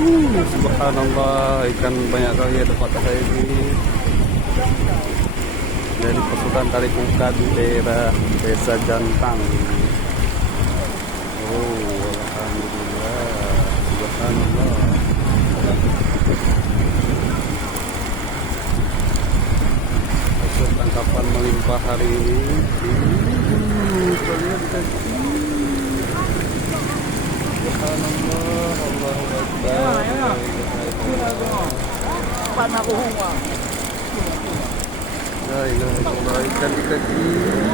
Subhanallah, ikan banyak kali ya dapat saya ini dari pasukan tarik ikan daerah Desa Jantang. Oh, alhamdulillah, subhanallah. Hasil tangkapan melimpah hari ini. Lihat tadi. Subhanallah, Allahu Akbar. La ilaha illallah, ikan kecil.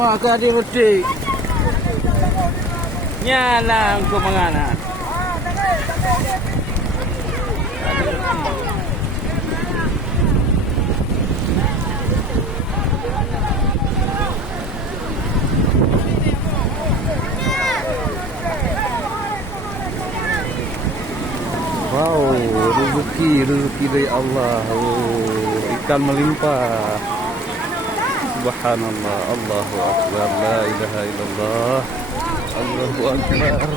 Mak ke adik retik. Nyala engkau mengana. Wow, rezeki dari Allah. Oh, ikan melimpah. Subhanallah, Allahu Akbar, la ilaha illallah, Allahu Akbar.